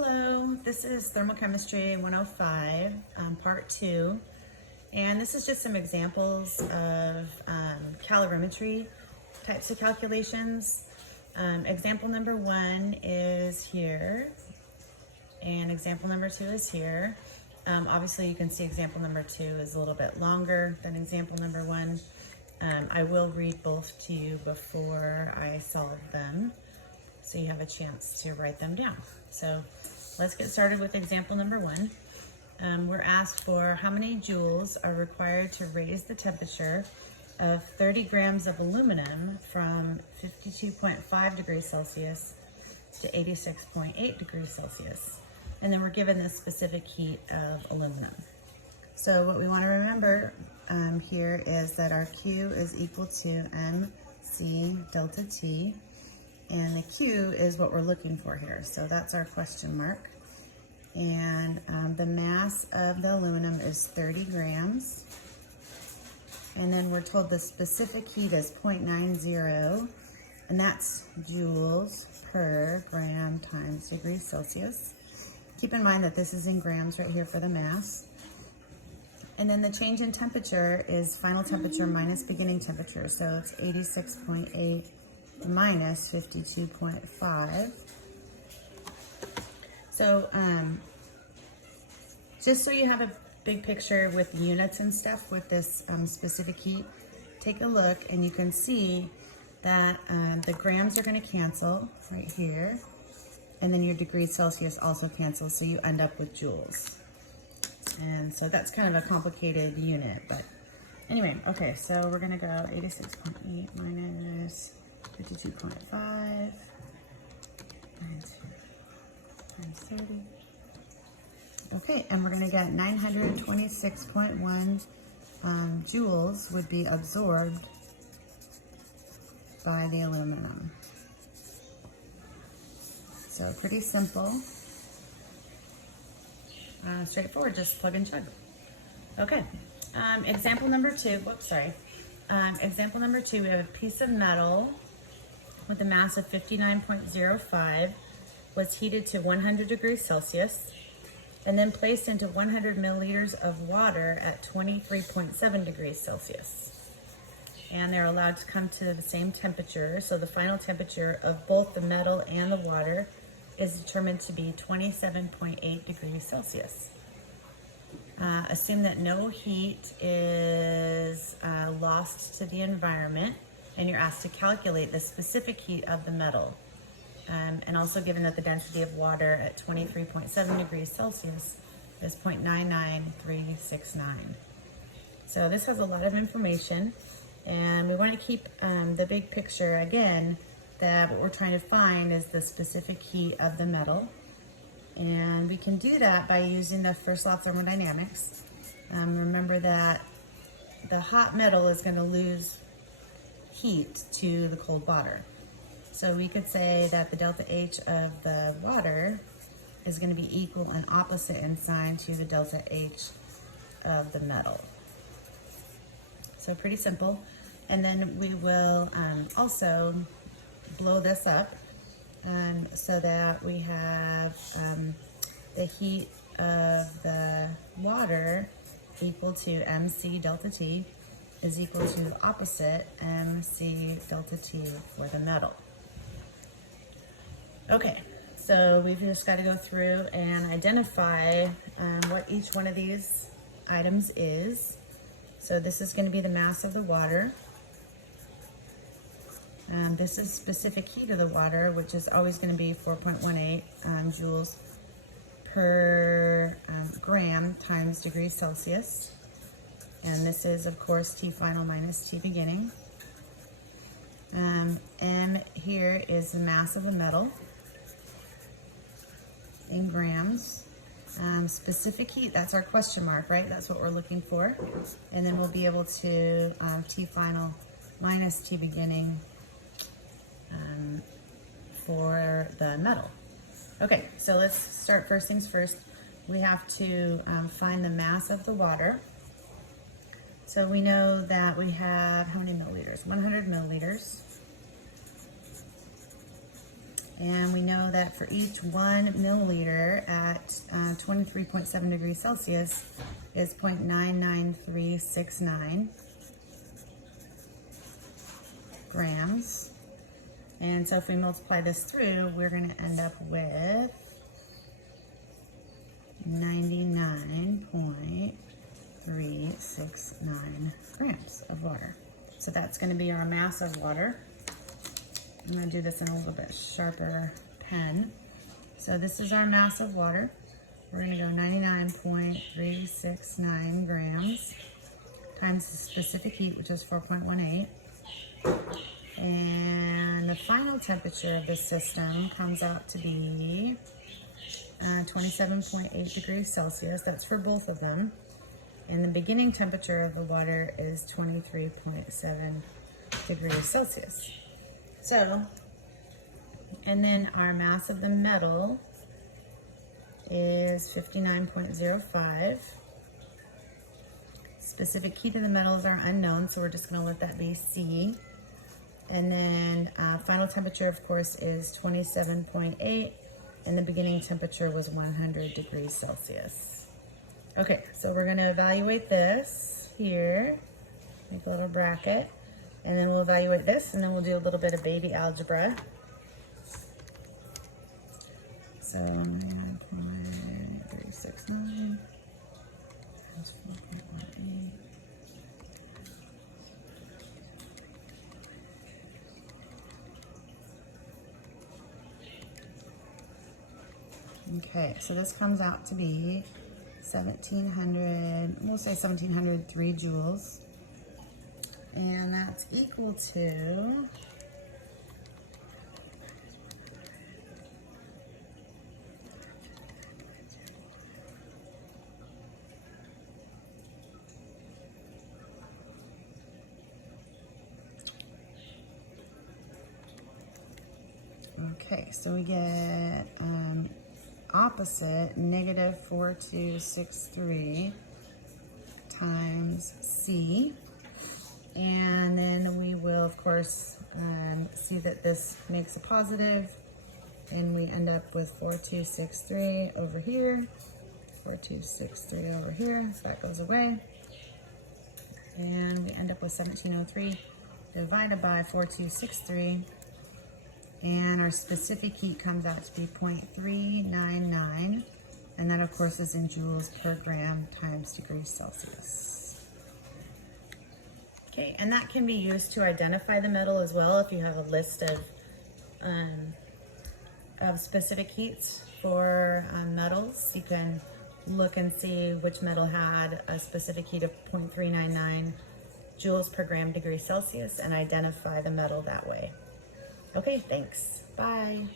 Hello, this is Thermochemistry 105, part 2, and this is just some examples of calorimetry types of calculations. Example number 1 is here, and example number 2 is here. Obviously you can see example number 2 is a little bit longer than example number 1. I will read both to you before I solve them, so you have a chance to write them down. So let's get started with example number 1. We're asked for how many joules are required to raise the temperature of 30 grams of aluminum from 52.5 degrees Celsius to 86.8 degrees Celsius. And then we're given the specific heat of aluminum. So what we want to remember here is that our Q is equal to MC delta T. And the Q is what we're looking for here. So that's our question mark. And the mass of the aluminum is 30 grams. And then we're told the specific heat is 0.90, and that's joules per gram times degrees Celsius. Keep in mind that this is in grams right here for the mass. And then the change in temperature is final temperature minus beginning temperature. So it's 86.8 minus 52.5. So just so you have a big picture with units and stuff with this specific heat, take a look and you can see that the grams are going to cancel right here, and then your degrees Celsius also cancels, so you end up with joules. And so that's kind of a complicated unit, but anyway, okay, so we're going to go 86.8 minus 52.5 times 30. Okay, and we're going to get 926.1 joules would be absorbed by the aluminum. So pretty simple, straightforward, just plug and chug. Okay, example number 2, example number 2, we have a piece of metal with a mass of 59.05 was heated to 100 degrees Celsius and then placed into 100 milliliters of water at 23.7 degrees Celsius. And they're allowed to come to the same temperature, so the final temperature of both the metal and the water is determined to be 27.8 degrees Celsius. Assume that no heat is lost to the environment, and you're asked to calculate the specific heat of the metal. And also given that the density of water at 23.7 degrees Celsius is 0.99369. So this has a lot of information, and we want to keep the big picture again, that what we're trying to find is the specific heat of the metal. And we can do that by using the first law of thermodynamics. Remember that the hot metal is going to lose heat to the cold water. So we could say that the delta H of the water is going to be equal and opposite in sign to the delta H of the metal. So pretty simple. And then we will also blow this up so that we have the heat of the water equal to MC delta T is equal to opposite MC delta T for the metal. Okay, so we've just got to go through and identify what each one of these items is. So this is going to be the mass of the water. This is specific heat of the water, which is always going to be 4.18 joules per gram times degrees Celsius. And this is, of course, T final minus T beginning. M here is the mass of the metal in grams. Specific heat, that's our question mark, right? That's what we're looking for. And then we'll be able to T final minus T beginning for the metal. Okay, so let's start first things first. We have to find the mass of the water. So we know that we have, how many milliliters? 100 milliliters. And we know that for each 1 milliliter at 23.7 degrees Celsius is 0.99369 grams. And so if we multiply this through, we're going to end up with 99.369 grams of water. So that's going to be our mass of water. I'm going to do this in a little bit sharper pen. So this is our mass of water. We're going to go 99.369 grams times the specific heat, which is 4.18. And the final temperature of this system comes out to be 27.8 degrees Celsius. That's for both of them. And the beginning temperature of the water is 23.7 degrees Celsius. So, and then our mass of the metal is 59.05. Specific heat of the metals are unknown, so we're just going to let that be C. And then final temperature, of course, is 27.8, and the beginning temperature was 100 degrees Celsius. Okay, so we're going to evaluate this here, make a little bracket, and then we'll evaluate this, and then we'll do a little bit of baby algebra. So 9.369 times 4.18. Okay, so this comes out to be 1,700, we'll say 1,703 joules. And that's equal to okay, so we get opposite negative 4263 times C. And then we will, of course, see that this makes a positive, and we end up with 4263 over here, 4263 over here, so that goes away. And we end up with 1703 divided by 4263, and our specific heat comes out to be 0.399, and that, of course, is in joules per gram times degrees Celsius. Okay, and that can be used to identify the metal as well. If you have a list of specific heats for metals, you can look and see which metal had a specific heat of 0.399 joules per gram degrees Celsius and identify the metal that way. Okay, thanks. Bye.